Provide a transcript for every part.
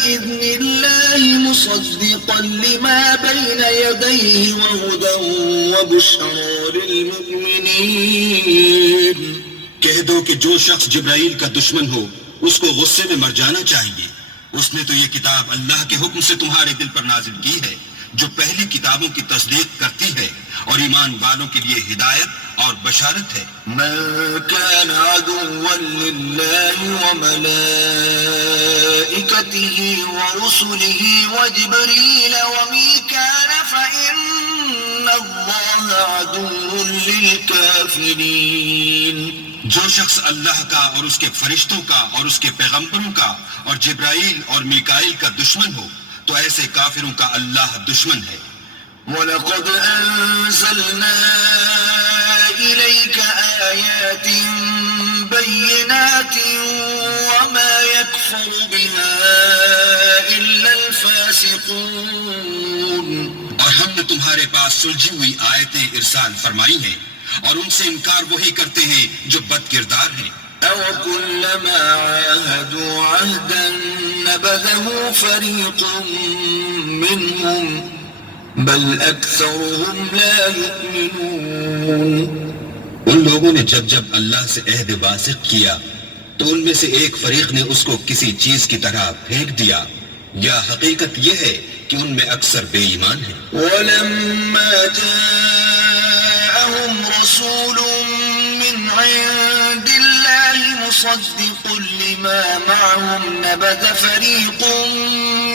بإذن الله مصدقا لما بين يديه وهدى وبشرى للمؤمنين. کہہ دو کہ جو شخص جبرائیل کا دشمن ہو اس کو غصے میں مر جانا چاہیے. اس نے تو یہ کتاب اللہ کے حکم سے تمہارے دل پر نازل کی ہے جو پہلی کتابوں کی تصدیق کرتی ہے اور ایمان والوں کے لیے ہدایت اور بشارت ہے. من كان عدوا لله وملائكته ورسله وجبريل وميكال فإن الله عدو للكافرين. جو شخص اللہ کا اور اس کے فرشتوں کا اور اس کے پیغمبروں کا اور جبرائیل اور میکائیل کا دشمن ہو تو ایسے کافروں کا اللہ دشمن ہے. وَلَقَدْ أَنزَلْنَا إِلَيْكَ آيَاتٍ بَيِّنَاتٍ وَمَا يَكْفُرُ بِهَا إِلَّا الْفَاسِقُونَ. اور ہم نے تمہارے پاس سلجھی ہوئی آیتیں ارسال فرمائی ہیں اور ان سے انکار وہی کرتے ہیں جو بد کردار ہیں. أَوَكُلَّمَا عَاهَدُوا عَهْدًا نَبَذَهُ فَرِيقٌ مِّنْهُمْ بَلْ أَكْثَرُهُمْ لَا يُؤْمِنُونَ. ان لوگوں نے جب جب اللہ سے عہد واثق کیا تو ان میں سے ایک فریق نے اس کو کسی چیز کی طرح پھینک دیا یا حقیقت یہ ہے کہ ان میں اکثر بے ایمان ہیں. وَلَمَّا جَاءَهُمْ رَسُولٌ مِّنْ عِندِ اللَّهِ مُصَدِّقٌ لِمَا مَعَهُمْ نَبَذَ فَرِيقٌ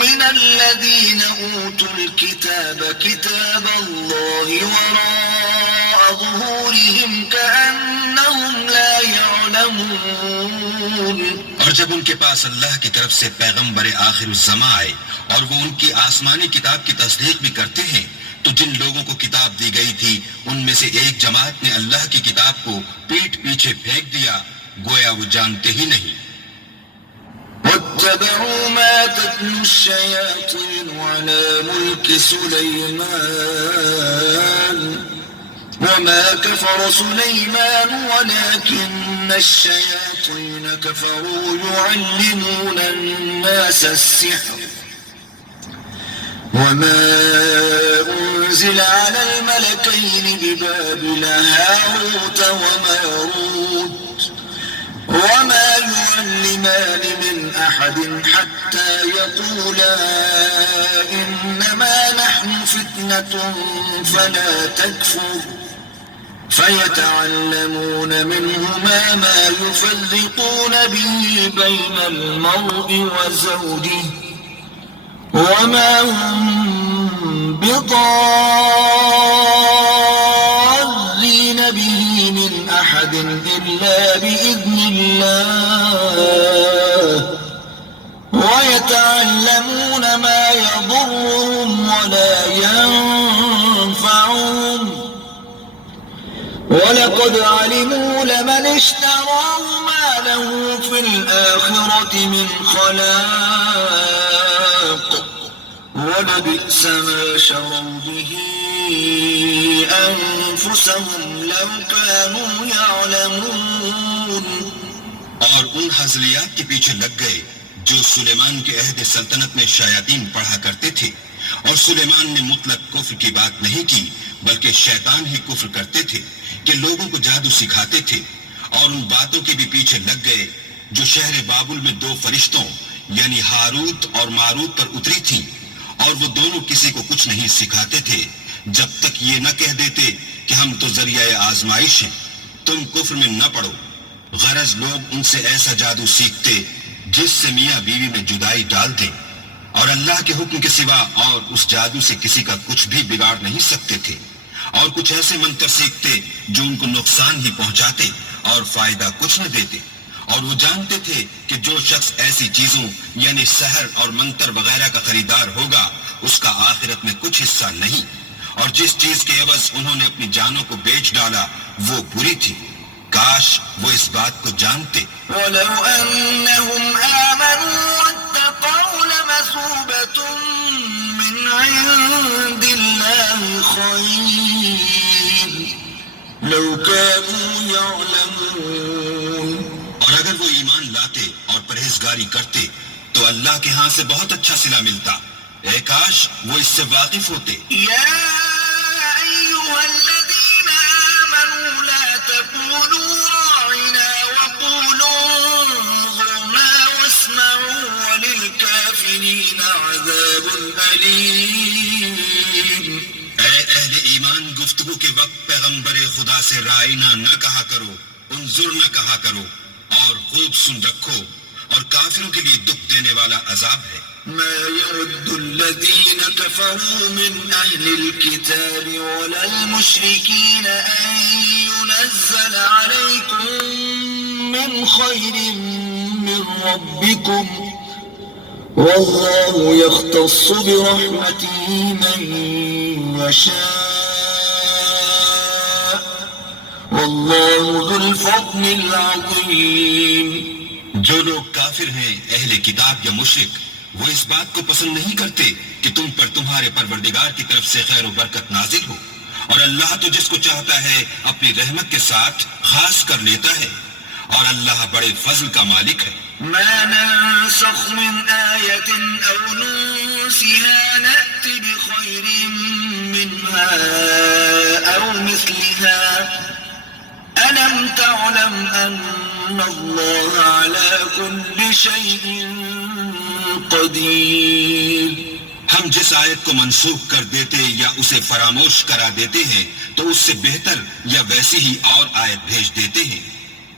مِّنَ الَّذِينَ أُوتُوا الْكِتَابَ كِتَابَ اللَّهِ وَرَاءَ ظُهُورِهِمْ كَأَنَّهُمْ لَا يَعْلَمُونَ. اور جب ان کے پاس اللہ کی طرف سے پیغمبر آخر الزماں آئے اور وہ ان کی آسمانی کتاب کی تصدیق بھی کرتے ہیں تو جن لوگوں کو کتاب دی گئی تھی ان میں سے ایک جماعت نے اللہ کی کتاب کو پیٹھ پیچھے پھینک دیا گویا وہ جانتے ہی نہیں. وَاتَّبَعُوا مَا تَتْلُو الشَّيَاطِينُ عَلَى مُلْكِ سُلَيْمَانَ وَمَا كَفَرَ سُلَيْمَانُ وَلَكِنَّ الشَّيَاطِينَ كَفَرُوا يُعَلِّمُونَ النَّاسَ السِّحْرَ وَمَا أُنزِلَ عَلَى الْمَلَكَيْنِ بِبَابِلَ هَارُوتَ وَمَارُوتَ وَمَا يُعَلِّمَانِ مِنْ أَحَدٍ حَتَّى يَقُولَا إِنَّمَا نَحْنُ فِتْنَةٌ فَلَا تَكْفُرْ فَيَتَعَلَّمُونَ مِنْهُمَا مَا يُفَرِّقُونَ بِهِ بَيْنَ الْمَرْءِ وَزَوْجِهِ وَمَا هُمْ بِضَارِّينَ بِهِ مِنْ أَحَدٍ إِلَّا بِإِذْنِ اللَّهِ وَيَتَعَلَّمُونَ مَا يَضُرُّهُمْ وَلَا يَنفَعُهُمْ وَلَقَدْ عَلِمُوا لَمَنِ اشْتَرَاهُ مَا لَهُ فِي الْآخِرَةِ مِنْ خَلَاقٍ وَلَبِئْسَ مَا شَرَوْا بِهِ أَنفُسَهُمْ لَوْ كَانُوا يَعْلَمُونَ. اور ان حضلیات کے پیچھے لگ گئے جو سلیمان کے عہد سلطنت میں شیاطین پڑھا کرتے تھے اور سلیمان نے مطلق کفر کی بات نہیں کی بلکہ شیطان ہی کفر کرتے تھے کہ لوگوں کو جادو سکھاتے تھے. اور ان باتوں کے بھی پیچھے لگ گئے جو شہر بابل میں دو فرشتوں یعنی ہاروت اور ماروت پر اتری تھی اور وہ دونوں کسی کو کچھ نہیں سکھاتے تھے جب تک یہ نہ کہہ دیتے کہ ہم تو ذریعہ آزمائش ہیں تم کفر میں نہ پڑو. غرض لوگ ان سے ایسا جادو سیکھتے جس سے میاں بیوی میں جدائی ڈال دیں اور اللہ کے حکم کے سوا اور اس جادو سے کسی کا کچھ بھی بگاڑ نہیں سکتے تھے. اور کچھ ایسے منتر سیکھتے جو ان کو نقصان ہی پہنچاتے اور فائدہ کچھ نہ دیتے. اور وہ جانتے تھے کہ جو شخص ایسی چیزوں یعنی سحر اور منتر وغیرہ کا خریدار ہوگا اس کا آخرت میں کچھ حصہ نہیں. اور جس چیز کے عوض انہوں نے اپنی جانوں کو بیچ ڈالا وہ بری تھی. کاش وہ اس بات کو جانتے. وَلَوْ أَنَّهُمْ آمَنُوا وَاتَّقَوْا لَمَثُوبَةٌ مِّنْ عِندِ اللَّهِ خَيْرٌ لَوْ كَانُوا يَعْلَمُونَ. اور اگر وہ ایمان لاتے اور پرہیزگاری کرتے تو تو اللہ کے ہاں سے بہت اچھا صلہ ملتا. اے کاش وہ اس سے واقف ہوتے. يا أيها الذين آمنوا لا تقولوا راعنا وقولوا انظرنا واسمعوا وللكافرين عذاب أليم. اے اہل ایمان، گفتگو کے وقت پیغمبر خدا سے رائنا نہ کہا کرو، انظر نہ کہا کرو، اور خوب سن رکھو، اور کافروں کے لیے دکھ دینے والا عذاب ہے. ما يود الذين كفروا من أهل الكتاب ولا المشركين أن ينزل عليكم من خير من ربكم والله يختص برحمته من يشاء والله ذو الفضل العظيم. جو لوگ کافر ہیں، اہل کتاب یا مشرک، وہ اس بات کو پسند نہیں کرتے کہ تم پر تمہارے پروردگار کی طرف سے خیر و برکت نازل ہو، اور اللہ تو جس کو چاہتا ہے اپنی رحمت کے ساتھ خاص کر لیتا ہے، اور اللہ بڑے فضل کا مالک ہے. ما ننسخ من آية أو ننسها نأت بخير منها أو مثلها ألم تعلم أن الله على كل شيء قدیر. ہم جس آیت کو منسوخ کر دیتے یا اسے فراموش کرا دیتے ہیں تو اس سے بہتر یا ویسی ہی اور آیت بھیج دیتے ہیں.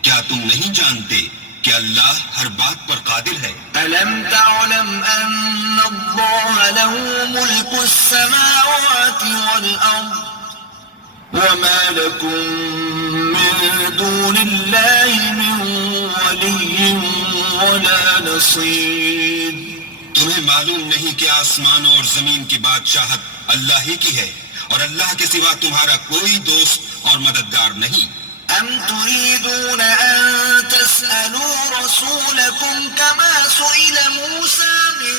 کیا تم نہیں جانتے کہ اللہ ہر بات پر قادر ہے؟ ألم تعلم أن الله له ملك السماوات والأرض وما لكم من دون الله من ولي ولا نصير. تمہیں معلوم نہیں کہ آسمانوں اور زمین کی بادشاہت اللہ ہی کی ہے، اور اللہ کے سوا تمہارا کوئی دوست اور مددگار نہیں. أم تريدون أن تسألوا رسولكم كما سئل موسى من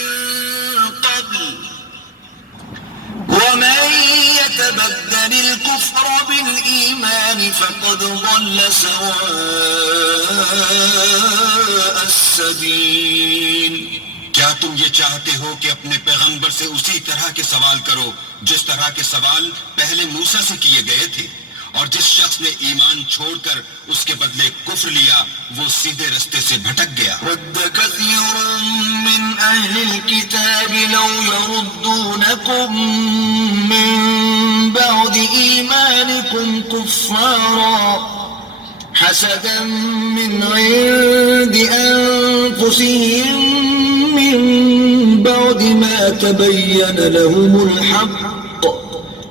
قبل ومن يتبدل الكفر بالإيمان فقد ضل سواء السبيل. کیا تم یہ چاہتے ہو کہ اپنے پیغمبر سے اسی طرح کے سوال کرو جس طرح کے سوال پہلے موسیٰ سے کیے گئے تھے، اور جس شخص نے ایمان چھوڑ کر اس کے بدلے کفر لیا وہ سیدھے رستے سے بھٹک گیا. ود كثير من أهل الكتاب لو يردونكم من بعد إيمانكم كفارا حسدا من عند أنفسهم من بعد ما تبين لهم الحق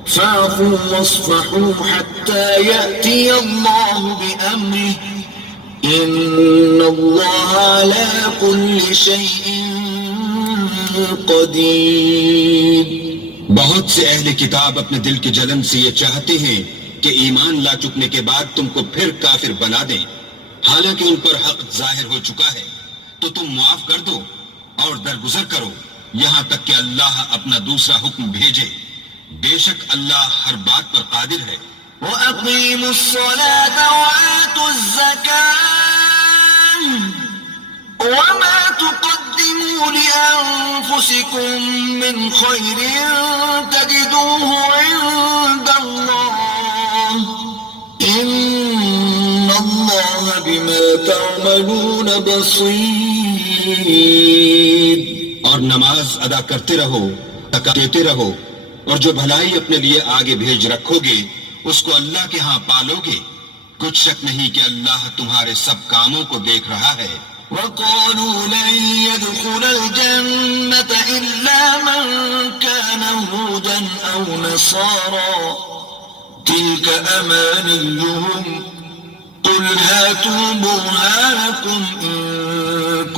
فاعفوا واصفحوا حتى يأتي الله بأمره إن الله على كل شيء قدير. بہت سے اہل کتاب اپنے دل کی جلن سے یہ چاہتے ہیں کہ ایمان لا چکنے کے بعد تم کو پھر کافر بنا دیں، حالانکہ ان پر حق ظاہر ہو چکا ہے. تو تم معاف کر دو اور درگزر کرو یہاں تک کہ اللہ اپنا دوسرا حکم بھیجے. بے شک اللہ ہر بات پر قادر ہے. وَأَقِيمُوا الصَّلَاةَ وَآتُوا الزَّكَاةَ وَمَا تُقَدِّمُوا لِأَنفُسِكُم مِّنْ خَيْرٍ تَجِدُوهُ عِندَ اللَّهِ إِنَّ اللَّهَ بِمَا تَعْمَلُونَ بَصِيرٌ. اور نماز ادا کرتے رہو، زکات دیتے رہو، اور جو بھلائی اپنے لیے آگے بھیج رکھو گے اس کو اللہ کے ہاں پالو گے. کچھ شک نہیں کہ اللہ تمہارے سب کاموں کو دیکھ رہا ہے. وَقَالُوا لَن يَدْخُلَ الْجَنَّةَ إِلَّا مَن كَانَ هُودًا أَوْ نَصَارَىٰ تِلْكَ أَمَانِيُّهُمْ قُلْ هَاتُوا بُرْهَانَكُمْ إِن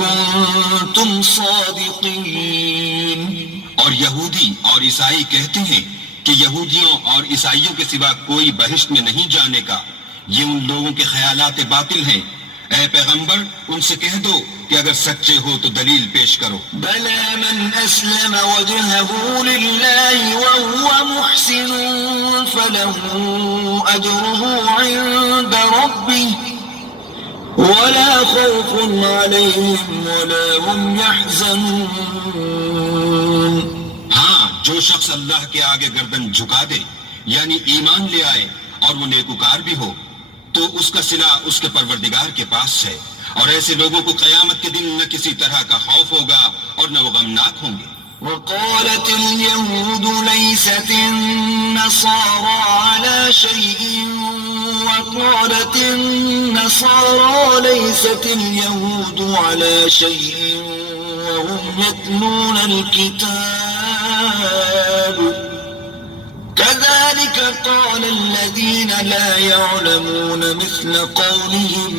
كُنتُمْ صَادِقِينَ. اور یہودی اور عیسائی کہتے ہیں کہ یہودیوں اور عیسائیوں کے سوا کوئی بہشت میں نہیں جانے کا. یہ ان لوگوں کے خیالات باطل ہیں. اے پیغمبر ان سے کہہ دو کہ اگر سچے ہو تو دلیل پیش کرو. بَلَىٰ مَنْ أَسْلَمَ وَجْهَهُ لِلَّهِ وَهُوَ مُحْسِنٌ فَلَهُ أَجْرُهُ عِندَ رَبِّهِ ولا خوف عليهم ولا هم يحزنون. ہاں، جو شخص اللہ کے آگے گردن جھکا دے یعنی ایمان لے آئے اور وہ نیکوکار بھی ہو تو اس کا صلہ اس کے پروردگار کے پاس ہے، اور ایسے لوگوں کو قیامت کے دن نہ کسی طرح کا خوف ہوگا اور نہ وہ غمناک ہوں گے. وقالت اليهود ليست النصارى على شيء وقالت النصارى ليست اليهود على شيء وهم يتلون الكتاب كذلك قال الذين لا يعلمون مثل قولهم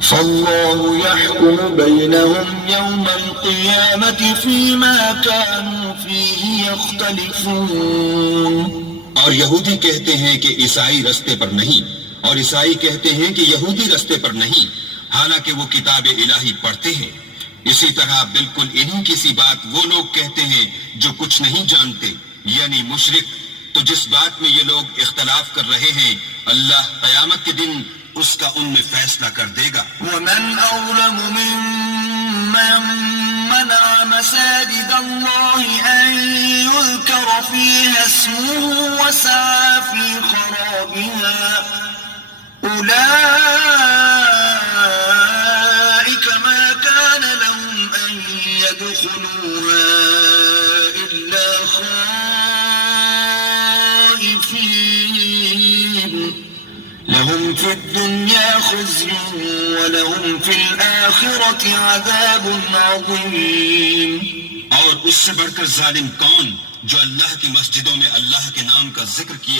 فالله يحكم بينهم يوم القيامة فيما كانوا فيه يختلفون. اور یہودی کہتے ہیں کہ عیسائی رستے پر نہیں، اور عیسائی کہتے ہیں کہ یہودی رستے پر نہیں، حالانکہ وہ کتاب الہی پڑھتے ہیں. اسی طرح بالکل انہی کی سی بات وہ لوگ کہتے ہیں جو کچھ نہیں جانتے، یعنی مشرک. تو جس بات میں یہ لوگ اختلاف کر رہے ہیں اللہ قیامت کے دن اس کا ان میں فیصلہ کر دے گا. ومن أظلم ممن منع مساجد الله أن يذكر فيها اسمه وسعى في خرابها أولئك ما كان لهم أن يدخلوها إلا خائفين لهم في الدنيا خزي ولهم في الآخرة عذاب عظيم. اور اس سے بڑھ کر ظالم کون جو اللہ کی مسجدوں میں اللہ کے نام کا ذکر کیے